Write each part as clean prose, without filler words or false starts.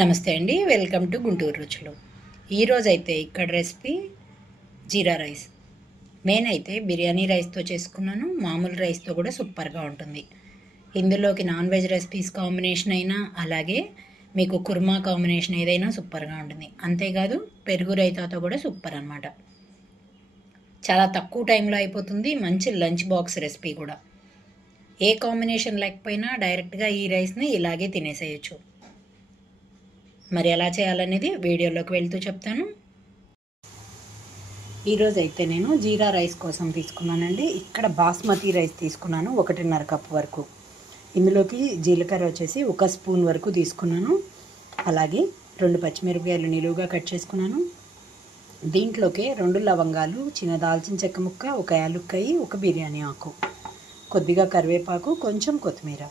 నమస్తే అండి, welcome to Guntur రుచులు. ఈరోజైతే ఇక్కడ రెసిపీ జీరా రైస్. నేనైతే బిర్యానీ రైస్తో చేసుకున్నాను, మామూలు రైస్తో కూడా సూపర్గా ఉంటుంది. ఇందులోకి నాన్ వెజ్ రెసిపీస్ కాంబినేషన్ అయినా, అలాగే మీకు కుర్మా కాంబినేషన్ ఏదైనా సూపర్గా ఉంటుంది. అంతేకాదు పెరుగు రైతాతో కూడా సూపర్ అనమాట. చాలా తక్కువ టైంలో అయిపోతుంది. మంచి లంచ్ బాక్స్ రెసిపీ కూడా. ఏ కాంబినేషన్ లేకపోయినా డైరెక్ట్గా ఈ రైస్ని ఇలాగే తినేసేయచ్చు. మరి ఎలా చేయాలనేది వీడియోలోకి వెళ్తూ చెప్తాను. ఈరోజు అయితే నేను జీరా రైస్ కోసం తీసుకున్నానండి. ఇక్కడ బాస్మతి రైస్ తీసుకున్నాను, 1.5 కప్పు వరకు. ఇందులోకి జీలకర్ర వచ్చేసి 1 స్పూన్ వరకు తీసుకున్నాను. అలాగే 2 పచ్చిమిరపకాయలు నిలువుగా కట్ చేసుకున్నాను. దీంట్లోకి 2 లవంగాలు, చిన్న దాల్చిన చెక్క ముక్క, 1 యాలుక్కాయి, 1 బిర్యానీ ఆకు, కొద్దిగా కరివేపాకు, కొంచెం కొత్తిమీర.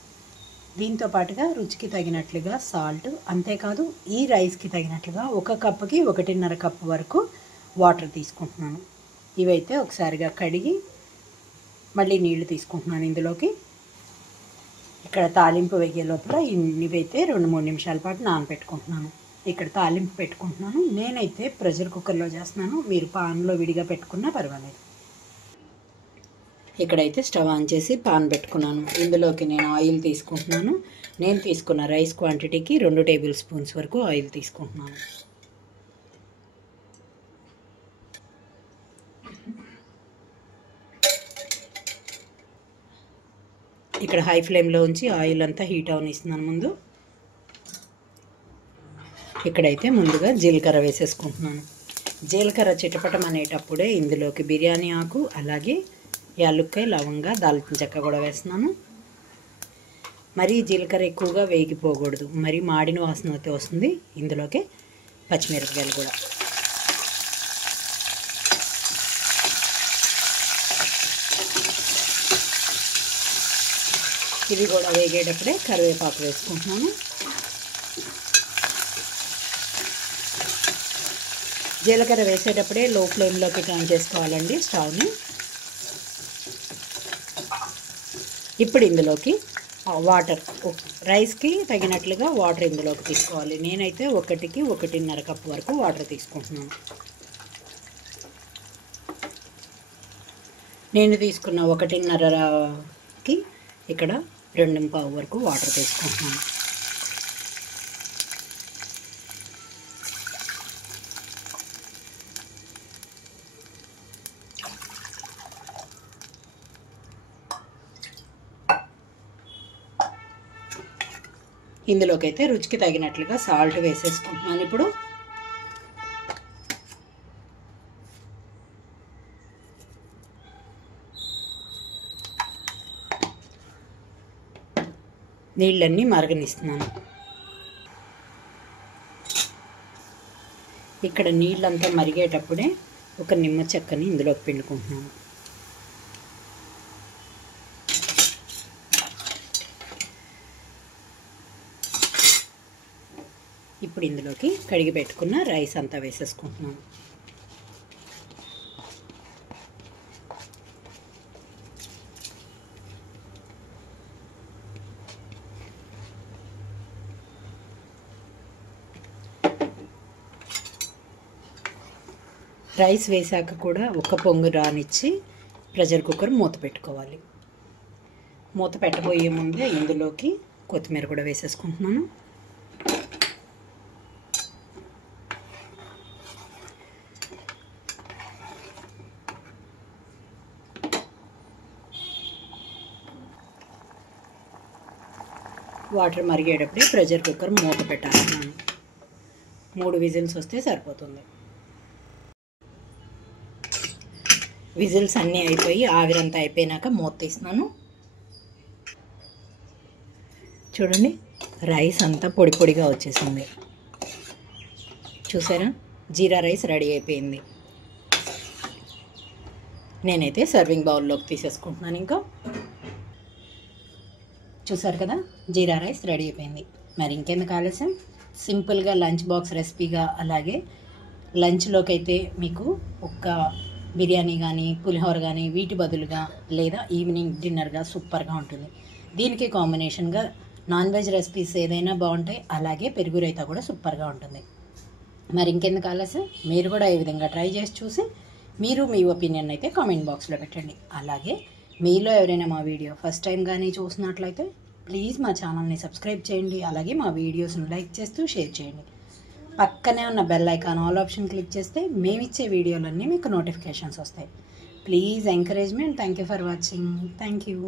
దీంతో పాటుగా రుచికి తగినట్లుగా సాల్ట్, అంతేకాదు ఈ రైస్కి తగినట్లుగా 1 కప్పుకి 1.5 కప్పు వరకు వాటర్ తీసుకుంటున్నాను. ఇవైతే ఒకసారిగా కడిగి మళ్ళీ నీళ్లు తీసుకుంటున్నాను ఇందులోకి. ఇక్కడ తాలింపు వేగే లోపల ఇవైతే 2-3 నిమిషాల పాటు నానబెట్టుకుంటున్నాను. ఇక్కడ తాలింపు పెట్టుకుంటున్నాను. నేనైతే ప్రెషర్ కుక్కర్లో చేస్తున్నాను, మీరు పాన్లో విడిగా పెట్టుకున్నా పర్వాలేదు. ఇక్కడైతే స్టవ్ ఆన్ చేసి పాన్ పెట్టుకున్నాను. ఇందులోకి నేను ఆయిల్ తీసుకుంటున్నాను. నేను తీసుకున్న రైస్ క్వాంటిటీకి 2 టేబుల్ స్పూన్స్ వరకు ఆయిల్ తీసుకుంటున్నాను. ఇక్కడ హై ఫ్లేమ్లో ఉంచి ఆయిల్ అంతా హీట్ అవనిస్తున్నాను ముందు. ఇక్కడైతే ముందుగా జీలకర్ర వేసేసుకుంటున్నాను. జీలకర్ర చిటపటం అనేటప్పుడే ఇందులోకి బిర్యానీ ఆకు, అలాగే యాలుక్కాయ, లవంగా, దాల్చిన చెక్క కూడా వేస్తున్నాను. మరీ జీలకర్ర ఎక్కువగా వేగిపోకూడదు, మరి మాడిన వాసన అయితే వస్తుంది. ఇందులోకి పచ్చిమిరపకాయలు కూడా. ఇవి కూడా వేగేటప్పుడే కరివేపాకు వేసుకుంటున్నాను. జీలకర్ర వేసేటప్పుడే లో ఫ్లేమ్లోకి టర్న్ చేసుకోవాలండి స్టవ్ని. ఇప్పుడు ఇందులోకి వాటర్, రైస్కి తగినట్లుగా వాటర్ ఇందులోకి తీసుకోవాలి. నేనైతే 1కి 1.5 కప్పు వరకు వాటర్ తీసుకుంటున్నాను. నేను తీసుకున్న 1.5కి ఇక్కడ 2.5 వరకు వాటర్ తీసుకుంటున్నాను. ఇందులోకి అయితే రుచికి తగినట్లుగా సాల్ట్ వేసేసుకుంటున్నాను. ఇప్పుడు నీళ్ళన్నీ మరగనిస్తున్నాను. ఇక్కడ నీళ్ళంతా మరిగేటప్పుడే 1 నిమ్మ చెక్కని ఇందులోకి పిండుకుంటున్నాను. ఇప్పుడు ఇందులోకి కడిగి పెట్టుకున్న రైస్ అంతా వేసేసుకుంటున్నాను. రైస్ వేసాక కూడా 1 పొంగు రానిచ్చి ప్రెషర్ కుక్కర్ మూత పెట్టుకోవాలి. మూత పెట్టబోయే ముందే ఇందులోకి కొత్తిమీర కూడా వేసేసుకుంటున్నాను. వాటర్ మరిగేటప్పుడే ప్రెషర్ కుక్కర్ మూత పెట్టాలన్నాను. 3 విజిల్స్ వస్తే సరిపోతుంది. విజిల్స్ అన్నీ అయిపోయి ఆవిరంతా అయిపోయినాక మూత తీస్తున్నాను. చూడండి, రైస్ అంతా పొడి పొడిగా వచ్చేసింది. చూసారా, జీరా రైస్ రెడీ అయిపోయింది. నేనైతే సర్వింగ్ బౌల్లోకి తీసేసుకుంటున్నాను. ఇంకా చూసారు కదా, జీరా రైస్ రెడీ అయిపోయింది. మరి ఇంకెందుకు ఆలస్యం, సింపుల్గా లంచ్ బాక్స్ రెసిపీగా, అలాగే లంచ్లోకి అయితే మీకు ఒక బిర్యానీ కానీ, పులిహోర కానీ వీటి బదులుగా, లేదా ఈవినింగ్ డిన్నర్గా సూపర్గా ఉంటుంది. దీనికి కాంబినేషన్గా నాన్ వెజ్ రెసిపీస్ ఏదైనా బాగుంటాయి, అలాగే పెరుగు రైతా కూడా సూపర్గా ఉంటుంది. మరి ఇంకెందుకు ఆలస్యం, మీరు కూడా ఈ విధంగా ట్రై చేసి చూసి మీరు మీ ఒపీనియన్ అయితే కామెంట్ బాక్స్లో పెట్టండి. అలాగే మీలో ఎవరైనా మా వీడియో ఫస్ట్ టైం కానీ చూసినట్లయితే ప్లీజ్ మా ఛానల్ని సబ్స్క్రైబ్ చేయండి. అలాగే మా వీడియోస్ని లైక్ చేస్తూ షేర్ చేయండి. పక్కనే ఉన్న bell icon all option click చేస్తే మేమిచ్చే వీడియోలన్నీ మీకు నోటిఫికేషన్స్ వస్తాయి. Please encourage me and thank you for watching. Thank you.